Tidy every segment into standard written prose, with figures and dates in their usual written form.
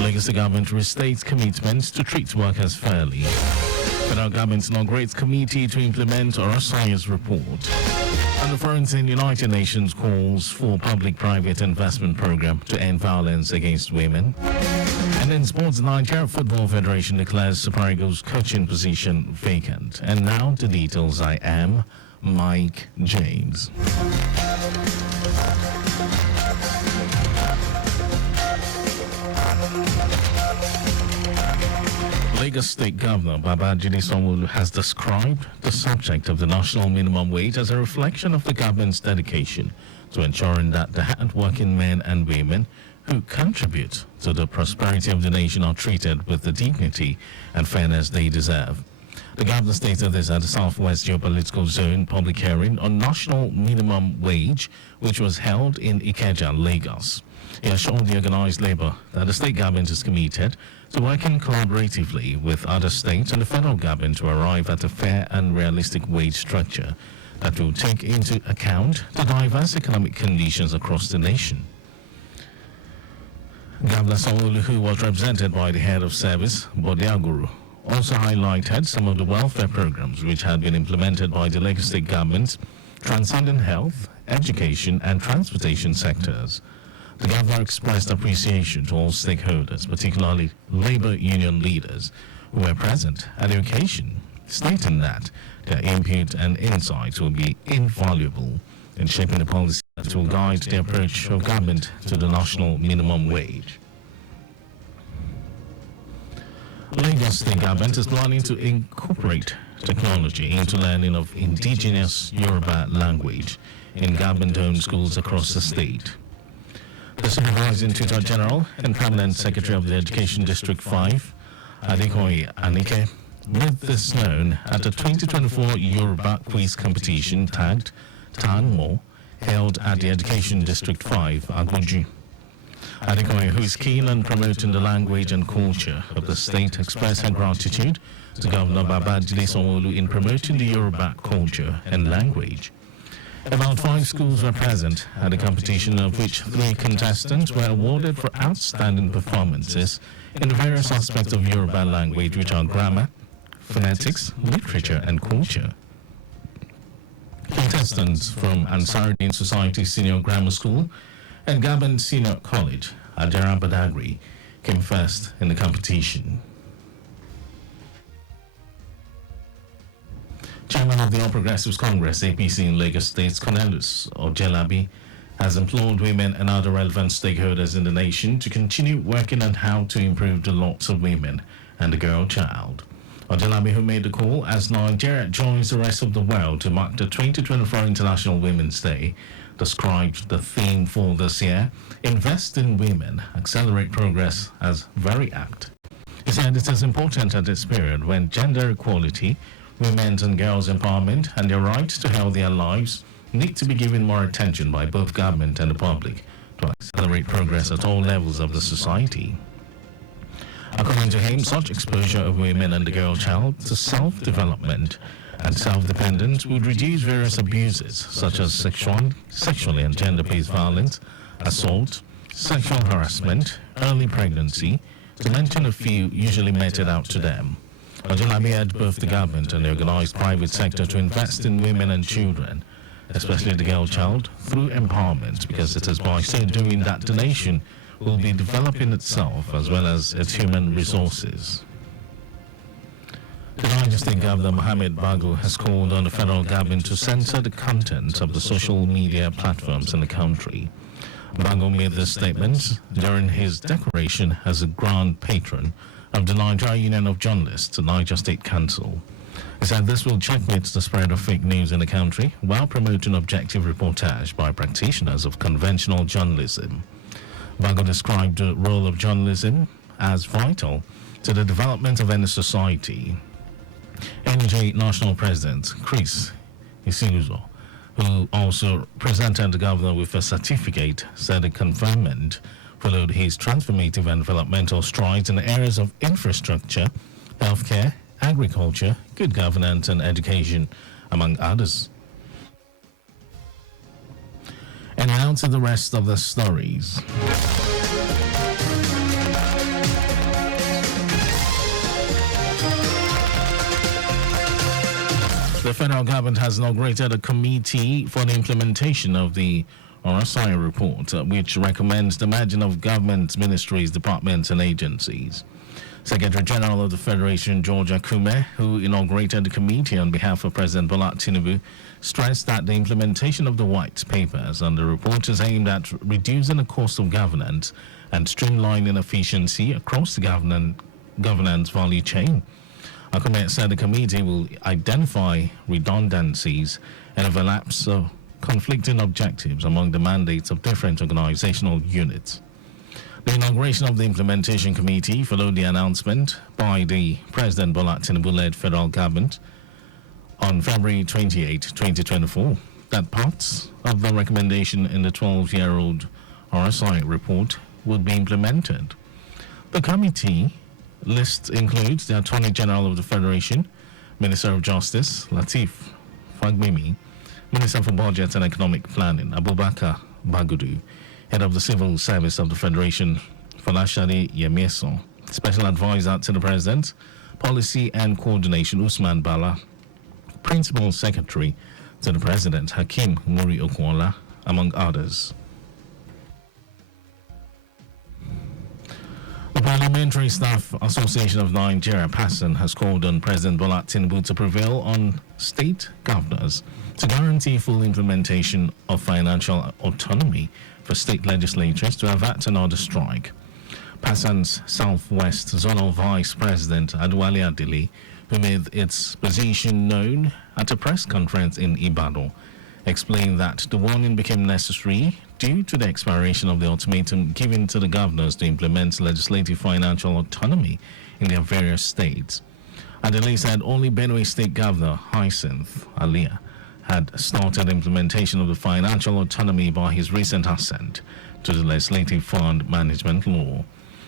Lagos government restates commitments to treat workers fairly. Federal government inaugurates committee to implement Orasaya's report. And the Foreign United Nations calls for public-private investment program to end violence against women. And in sports, the Nigeria Football Federation declares Super Eagles coaching position vacant. And now the details. I am Mike James. Lagos State Governor Babajide Sanwo-Olu has described the subject of the national minimum wage as a reflection of the government's dedication to ensuring that the hard-working men and women who contribute to the prosperity of the nation are treated with the dignity and fairness they deserve. The governor stated this at the Southwest Geopolitical Zone public hearing on national minimum wage, which was held in Ikeja, Lagos. He assured the organized labor that the state government is committed to working collaboratively with other states and the federal government to arrive at a fair and realistic wage structure that will take into account the diverse economic conditions across the nation. Governor Sanwo-Olu, who was represented by the head of service, Bode Aguru, also highlighted some of the welfare programs which had been implemented by the Lagos State government, transcending health, education and transportation sectors. The governor expressed appreciation to all stakeholders, particularly labor union leaders who were present at the occasion, stating that their input and insights will be invaluable in shaping the policy that will guide the approach of government to the national minimum wage. Lagos State government is planning to incorporate technology into learning of indigenous Yoruba language in government-owned schools across the state. The Supervising Tutor General and Permanent Secretary of the Education District 5, Adekoye Anike, made this known at the 2024 Yoruba Quiz Competition tagged Tanmo, held at the Education District 5, Agoju. Adekoye, who is keen on promoting the language and culture of the state, expressed her gratitude to Governor Babajide Sanwo-Olu in promoting the Yoruba culture and language. About 5 schools were present at the competition, of which 3 contestants were awarded for outstanding performances in the various aspects of Yoruba language, which are grammar, phonetics, literature, and culture. Contestants from Ansarudeen Society Senior Grammar School and Gaban Senior College, Ajara Badagry, came first in the competition. Chairman of the All Progressives Congress, APC in Lagos State, Cornelius Ojelabi, has implored women and other relevant stakeholders in the nation to continue working on how to improve the lots of women and the girl child. Ojelabi, who made the call as Nigeria joins the rest of the world to mark the 2024 International Women's Day, described the theme for this year, Invest in Women, Accelerate Progress, as very apt. He said it is important at this period when gender equality, women's and girls' empowerment and their right to healthier lives need to be given more attention by both government and the public to accelerate progress at all levels of the society. According to him, such exposure of women and the girl child to self-development and self-dependence would reduce various abuses such as sexually and gender-based violence, assault, sexual harassment, early pregnancy, to mention a few usually meted out to them. Ojelabi urged both the government and the organized private sector to invest in women and children, especially the girl child, through empowerment, because it is by so doing that the nation will be developing itself as well as its human resources. The Niger State Governor Mohammed Bago has called on the federal government to censor the content of the social media platforms in the country. Bago made this statement during his declaration as a grand patron of the Nigeria Union of Journalists, the Niger State Council. He said this will checkmate the spread of fake news in the country while promoting objective reportage by practitioners of conventional journalism. Bago described the role of journalism as vital to the development of any society. NJ National President Chris Isiguzo, who also presented the governor with a certificate, said the conferment followed his transformative and developmental strides in the areas of infrastructure, healthcare, agriculture, good governance, and education, among others. And now to the rest of the stories. The federal government has inaugurated a committee for the implementation of the RSI report, which recommends the merging of government ministries, departments, and agencies. Secretary General of the Federation, George Akume, who inaugurated the committee on behalf of President Bola Tinubu, stressed that the implementation of the white papers and the report is aimed at reducing the cost of governance and streamlining efficiency across the governance value chain. Akume said the committee will identify redundancies and overlaps of conflicting objectives among the mandates of different organizational units. The inauguration of the Implementation Committee followed the announcement by the President Bola Tinubu-led federal government on February 28, 2024, that parts of the recommendation in the 12-year-old RSI report would be implemented. The committee list includes the Attorney General of the Federation, Minister of Justice, Lateef Fagbemi, Minister for Budget and Economic Planning, Abubakar Bagudu, Head of the Civil Service of the Federation, Folashade Yemieson, Special Advisor to the President, Policy and Coordination, Usman Bala, Principal Secretary to the President, Hakeem Muri Okwola, among others. The Parliamentary Staff Association of Nigeria, PASSAN, has called on President Bola Tinubu to prevail on state governors to guarantee full implementation of financial autonomy for state legislatures to avert another strike. PASSAN's Southwest Zonal Vice President Adwale Adili, who made its position known at a press conference in Ibadan, explained that the warning became necessary due to the expiration of the ultimatum given to the governors to implement legislative financial autonomy in their various states. Adili said only Benue State Governor Hyacinth Alia had started implementation of the financial autonomy by his recent assent to the Legislative Fund Management Law.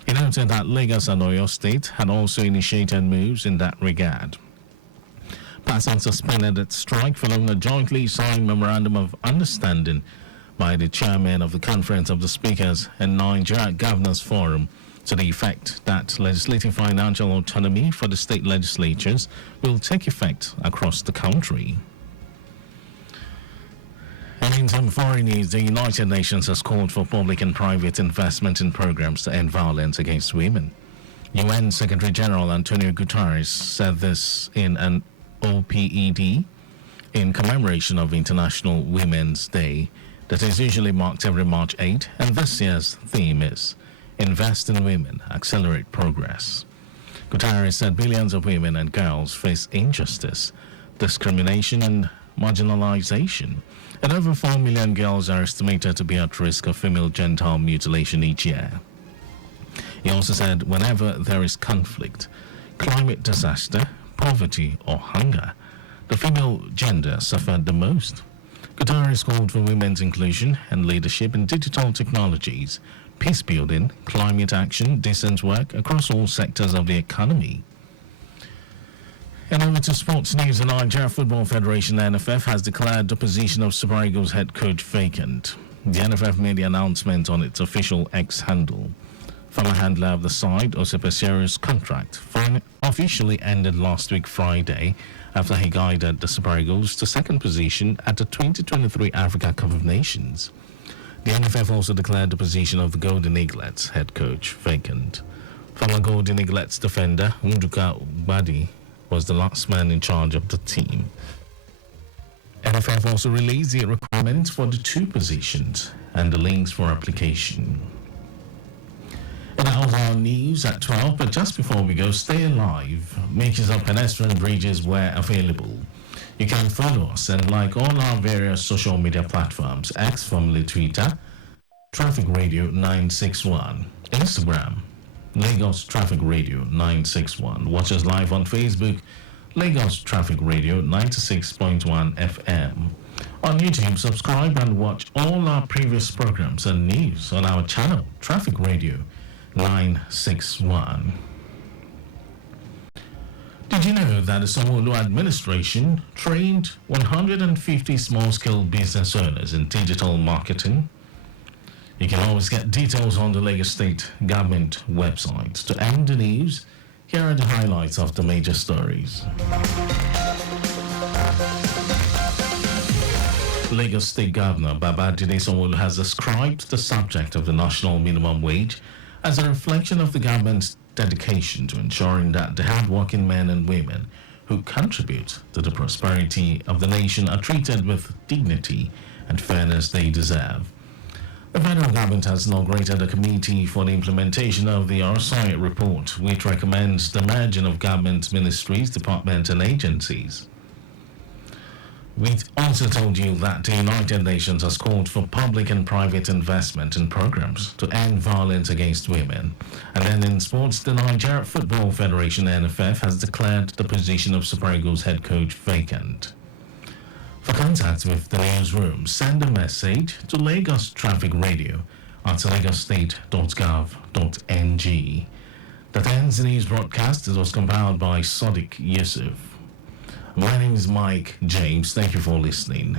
He noted that Lagos and Oyo State had also initiated moves in that regard. PASSAN suspended its strike following a jointly signed memorandum of understanding by the chairman of the Conference of the Speakers and Nigeria Governors Forum to the effect that legislative financial autonomy for the state legislatures will take effect across the country. And in some foreign news, the United Nations has called for public and private investment in programs to end violence against women. UN Secretary General Antonio Guterres said this in an OPED in commemoration of International Women's Day that is usually marked every March 8, and this year's theme is Invest in Women, Accelerate Progress. Guterres said billions of women and girls face injustice, discrimination, and marginalization, and over 4 million girls are estimated to be at risk of female genital mutilation each year. He also said whenever there is conflict, climate disaster, poverty, or hunger, the female gender suffered the most. Guterres called for women's inclusion and leadership in digital technologies, peace building, climate action, decent work across all sectors of the economy. And over to sports news, the Nigeria Football Federation, NFF, has declared the position of Super Eagles head coach vacant. The NFF made the announcement on its official X handle. Former handler of the side, Osipesieri's contract officially ended last week Friday after he guided the Super Eagles to second position at the 2023 Africa Cup of Nations. The NFF also declared the position of the Golden Eaglets head coach vacant. Former Golden Eaglets defender Nduka Ubadi was the last man in charge of the team. NFF also released the requirements for the two positions and the links for application. In our news at 12, but just before we go, stay alive. Makers of pedestrian bridges were available. You can follow us and like all our various social media platforms: X, formerly Twitter, Traffic Radio 961, Instagram, Lagos Traffic Radio 961. Watch us live on Facebook, Lagos Traffic Radio 96.1 FM. On YouTube, subscribe and watch all our previous programs and news on our channel, Traffic Radio 961. Did you know that the Sanwo-Olu administration trained 150 small-scale business owners in digital marketing? You can always get details on the Lagos State government website. To end the news, here are the highlights of the major stories. Lagos State Governor Babajide Sanwo-Olu has described the subject of the national minimum wage as a reflection of the government's dedication to ensuring that the hardworking men and women who contribute to the prosperity of the nation are treated with dignity and fairness they deserve. The federal government has inaugurated a committee for the implementation of the RSI report, which recommends the merging of government ministries, departments, and agencies. We also told you that the United Nations has called for public and private investment in programs to end violence against women. And then in sports, the Nigeria Football Federation (NFF) has declared the position of Super Eagles head coach vacant. For contact with the newsroom, send a message to Lagos Traffic Radio at lagosstate.gov.ng. That ends the news broadcast. It was compiled by Sadiq Yusuf. My name is Mike James. Thank you for listening.